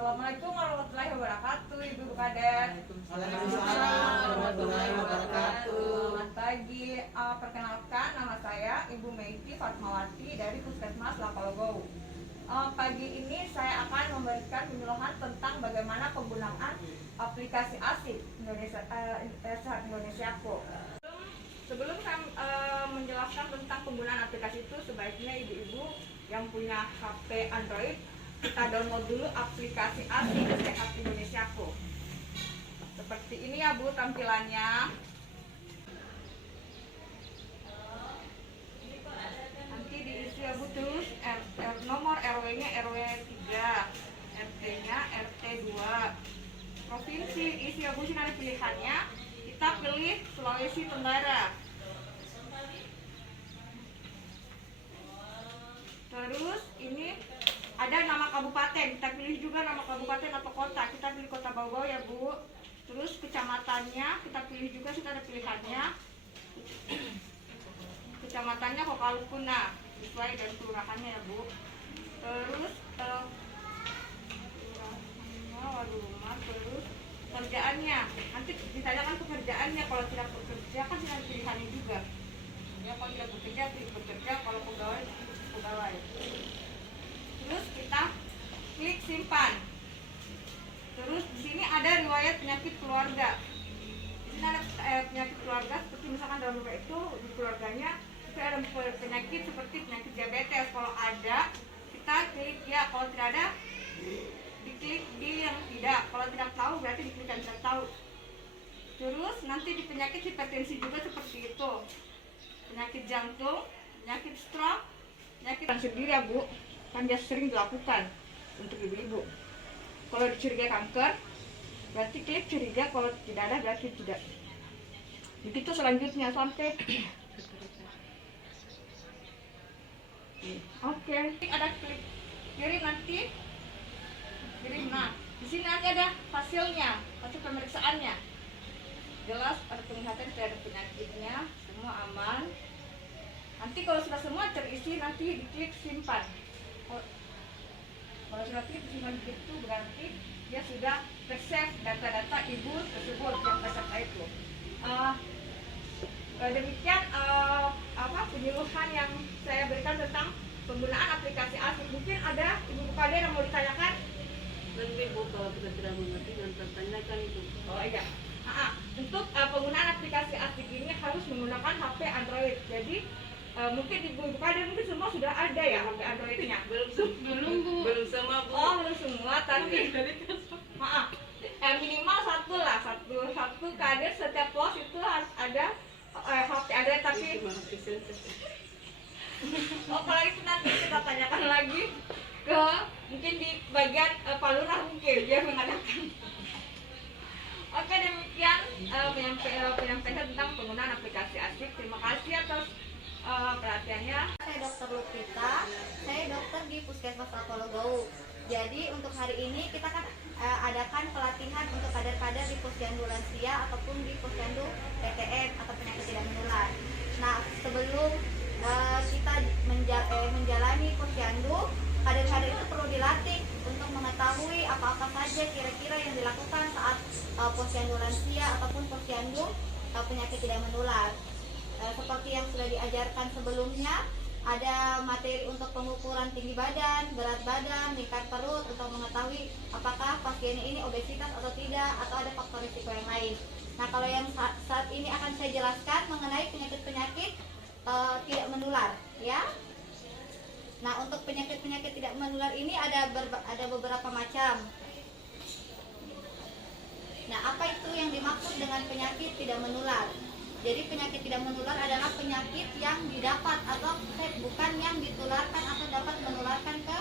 Assalamualaikum warahmatullahi wabarakatuh, Ibu Kades. Waalaikumsalam warahmatullahi wabarakatuh. Selamat pagi. Perkenalkan, nama saya Ibu Meiti Fatmawati dari Puskesmas Lapalogo. Pagi ini saya akan memberikan penyuluhan tentang bagaimana penggunaan aplikasi ASIK Sehat Indonesiaku. Sebelum saya menjelaskan tentang penggunaan aplikasi itu, sebaiknya ibu-ibu yang punya HP Android kita download dulu aplikasi ASIK Sehat Indonesiaku. Seperti ini ya Bu tampilannya. Nanti diisi ya Bu, terus nomor RW-nya RW 3, RT-nya RT 2, provinsi isi ya Bu, sini ada pilihannya. Kita pilih Sulawesi Tenggara. Terus ini ada nama kabupaten, kita pilih juga nama kabupaten atau kota. Kita pilih Kota Bau ya Bu. Terus kecamatannya kita pilih juga, kita ada pilihannya. Kecamatannya Kokalukuna, sesuai dengan kelurahannya ya Bu. Terus terus pekerjaannya, nanti ditanyakan pekerjaannya. Kalau tidak bekerja kan tidak pilihannya juga ya, kalau tidak bekerja pilih bekerja, kalau pegawai pegawai. Terus kita klik simpan. Terus di sini ada riwayat penyakit keluarga. Di sini ada penyakit keluarga, seperti misalkan dalam rumah itu di keluarganya itu ada penyakit seperti penyakit diabetes. Kalau ada kita klik ya, kalau tidak ada diklik di yang tidak. Kalau tidak tahu berarti diklik yang tidak tahu. Terus nanti di penyakit hipertensi juga seperti itu, penyakit jantung, penyakit stroke, penyakit sendiri ya Bu, kan dia sering dilakukan untuk ibu-ibu. Kalau dicurigai kanker berarti klik curiga, kalau tidak ada berarti tidak. Begitu selanjutnya sampai oke. Ada klik kirim, nanti kirim. Nah di sini nanti ada hasilnya, hasil pemeriksaannya jelas, ada penglihatan tidak ada penyakitnya, semua aman. Nanti kalau sudah semua terisi nanti diklik simpan. Kalau sudah klik simpan itu berarti dia sudah tersave data-data ibu tersebut yang peserta itu. Demikian penyuluhan yang saya berikan tentang penggunaan aplikasi ASIK. Mungkin ada ibu Kade yang mau ditanyakan? Nanti Bu, kalau kita tidak mengerti dan tertanyakan itu. Oh iya. Untuk penggunaan aplikasi ASIK ini harus menggunakan HP Android. Jadi mungkin ibu Kade mungkin semua sudah ada ya HP Androidnya. Belum Bu. Belum semua Bu. Oh belum semua, tapi minimal satu lah, satu kades setiap pos itu harus ada HP Android. Tapi kalau itu nanti kita tanyakan lagi ke mungkin di bagian Palurah, mungkin dia mengadakan. Oke, demikian penyampaian tentang penggunaan aplikasi ASIK. Terima kasih atas perhatiannya. Saya Dr. Lupita, saya dokter di Puskesmas Lapalogo. Jadi untuk hari ini kita kan adakan pelatihan untuk kader-kader di Posyandu Lansia ataupun di Posyandu PTM atau penyakit tidak menular. Nah sebelum kita menjalani Posyandu, kader-kader itu perlu dilatih untuk mengetahui apa-apa saja kira-kira yang dilakukan saat Posyandu Lansia ataupun Posyandu penyakit tidak menular. Seperti yang sudah diajarkan sebelumnya, ada materi untuk pengukuran tinggi badan, berat badan, tingkat perut untuk mengetahui apakah pasien ini obesitas atau tidak, atau ada faktor risiko yang lain. Nah kalau yang saat ini akan saya jelaskan mengenai penyakit-penyakit tidak menular ya. Nah untuk penyakit-penyakit tidak menular ini ada beberapa macam. Nah apa itu yang dimaksud dengan penyakit tidak menular? Jadi penyakit tidak menular adalah penyakit yang didapat atau bukan yang ditularkan atau dapat menularkan ke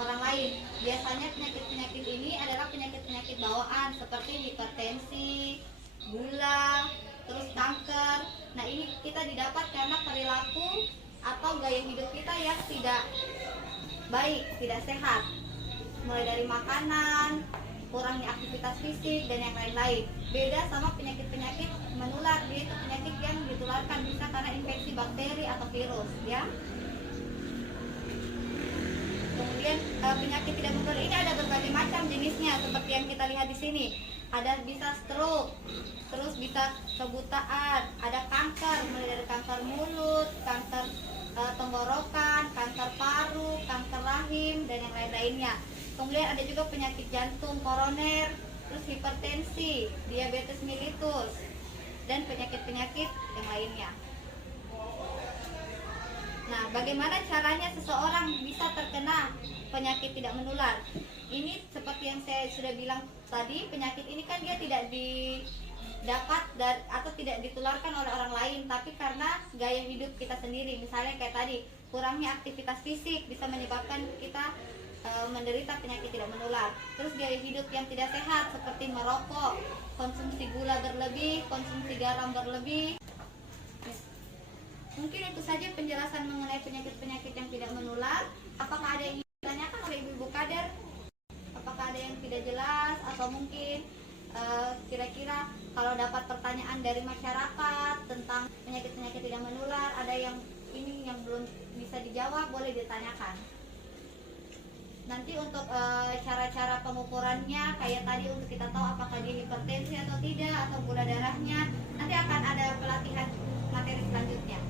orang lain. Biasanya penyakit-penyakit ini adalah penyakit-penyakit bawaan seperti hipertensi, gula, terus kanker. Nah ini kita didapat karena perilaku atau gaya hidup kita yang tidak baik, tidak sehat. Mulai dari makanan, kurangnya aktivitas fisik, dan yang lain-lain. Beda sama penyakit-penyakit menular, dia itu penyakit yang ditularkan bisa karena infeksi bakteri atau virus ya. Kemudian penyakit tidak menular ini ada berbagai macam jenisnya seperti yang kita lihat di sini. Ada bisa stroke, terus bisa kebutaan, ada kanker, mulai dari kanker mulut, kanker tenggorokan, kanker paru, kanker rahim, dan yang lain-lainnya. Kemudian ada juga penyakit jantung koroner, terus hipertensi, diabetes mellitus, dan penyakit-penyakit yang lainnya. Nah, bagaimana caranya seseorang bisa terkena penyakit tidak menular? Ini seperti yang saya sudah bilang tadi, penyakit ini kan dia tidak didapat atau tidak ditularkan oleh orang lain, tapi karena gaya hidup kita sendiri. Misalnya kayak tadi, kurangnya aktivitas fisik bisa menyebabkan kita menderita penyakit tidak menular. Terus gaya hidup yang tidak sehat seperti merokok, konsumsi gula berlebih, konsumsi garam berlebih. Mungkin itu saja penjelasan mengenai penyakit-penyakit yang tidak menular. Apakah ada yang ingin ditanyakan oleh ibu-ibu kader? Apakah ada yang tidak jelas atau mungkin kira-kira kalau dapat pertanyaan dari masyarakat tentang penyakit-penyakit tidak menular, ada yang ini yang belum bisa dijawab, boleh ditanyakan. Nanti untuk cara-cara pengukurannya kayak tadi untuk kita tahu apakah dia hipertensi atau tidak, atau gula darahnya, nanti akan ada pelatihan materi selanjutnya.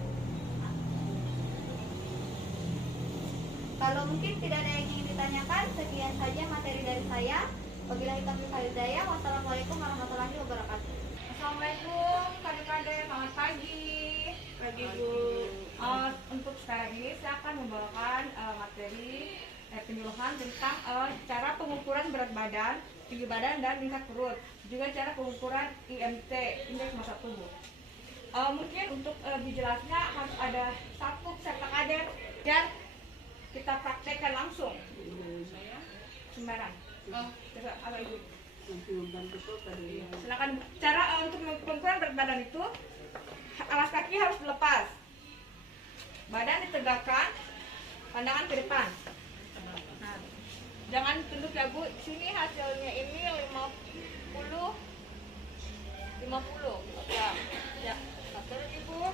Kalau mungkin tidak ada yang ingin ditanyakan, sekian saja materi dari saya. Wabillahi taufiq wal hidayah. Wassalamualaikum warahmatullahi wabarakatuh. Assalamualaikum kader-kader, selamat pagi. Pagi Bu. Untuk sekarang ini saya akan membawakan materi penyuluhan tentang cara pengukuran berat badan, tinggi badan, dan tingkat perut. Juga cara pengukuran IMT, indeks massa tubuh. Mungkin untuk dijelasnya harus ada satu peserta kader dan kita praktekkan langsung. Sembarang. Apa ibu? Silakan. Cara untuk pengukuran berat badan itu, alas kaki harus dilepas, badan ditegakkan, pandangan ke depan. Nah, jangan tunduk ya Bu. Sini hasilnya ini 50. Ya, terus ibu.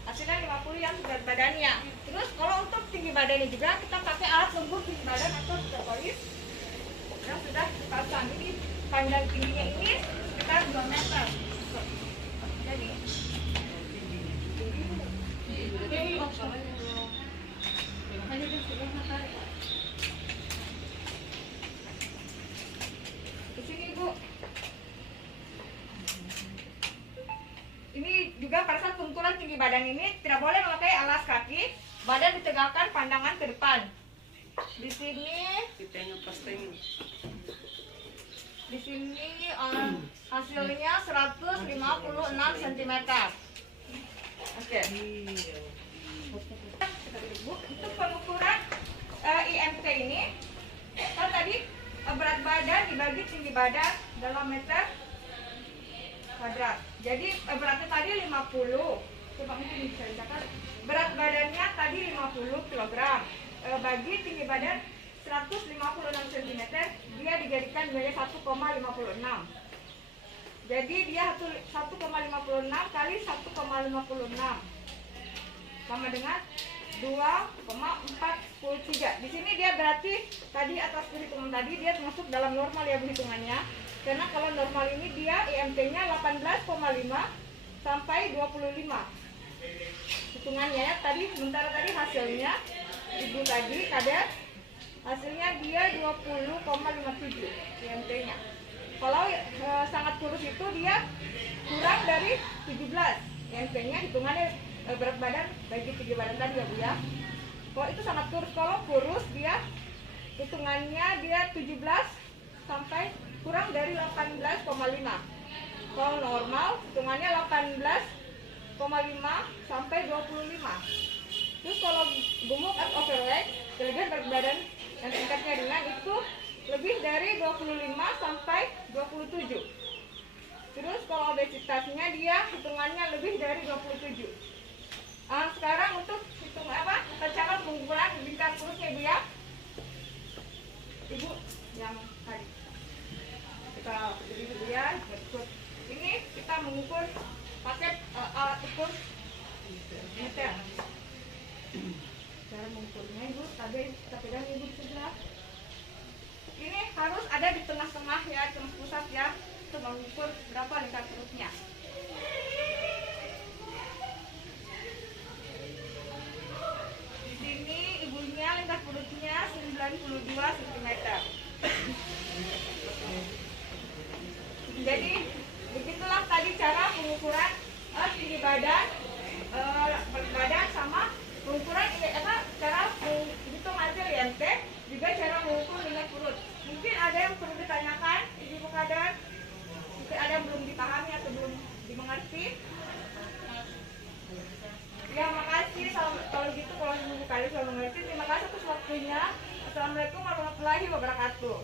Hasilnya 50 yang berat badannya. Terus kalau untuk tinggi badannya juga kita pakai alat ukur tinggi badan atau stopolis yang sudah dipasang. Jadi panjang tingginya ini sekitar 2 meter. Jadi di sini ibu. Ini juga pada saat pengukuran tinggi badan ini tidak boleh memakai alas kaki, badan ditegakkan, pandangan ke depan. Di sini hasilnya 156 cm. Oke. Untuk pengukuran IMT ini, kalau tadi berat badan dibagi tinggi badan dalam meter kuadrat. Jadi beratnya tadi 50. Coba mungkin bisa dicatat. Berat badannya tadi 50 kg. Bagi tinggi badan 156 cm, dia dijadikan sebagai 1,56. Jadi dia 1,56 kali 1,56 sama dengan 2,43. Di sini dia berarti tadi atas perhitungan tadi dia termasuk dalam normal ya hitungannya. Karena kalau normal ini dia IMT-nya 18,5 sampai 25. Hitungannya ya, tadi sementara tadi hasilnya ibu tadi kader hasilnya dia 20,57 IMT-nya. Kalau sangat kurus itu dia kurang dari 17 IMT-nya, hitungannya berat badan bagi tinggi badan tadi ya Bu ya. Kalau itu sangat kurus, kalau kurus dia hitungannya dia 17 sampai kurang dari 18,5. Kalau normal hitungannya 18,5 sampai 25. Terus kalau gemuk atau overweight, kelebihan berat badan yang tingkatnya ringan itu lebih dari 25 sampai 27. Terus kalau obesitasnya dia hitungannya lebih dari 27. Sekarang untuk hitung cara pengukuran tingkat kurusnya Ibu ya. Ibu yang tadi kita berdiri dulu ya. Ini kita mengukur pakai alat ukur meter. cara mengukurnya ibu, kita pegang ibu di sebelah. Ini harus ada di tengah-tengah ya, tengah pusat ya, untuk mengukur berapa lingkar perutnya. Di sini ibunya lingkar perutnya 92 cm. Jadi begitulah tadi cara pengukuran tinggi badan, badan sama pengukuran cara menghitung hasil IMT, juga cara mengukur lingkar perut. Mungkin ada yang perlu ditanyakan ibu kadar, mungkin ada yang belum dipahami atau belum dimengerti. Ya makasih, kalau gitu kalau ibu kadar sudah mengerti, terima kasih atas waktunya. Assalamualaikum warahmatullahi wabarakatuh.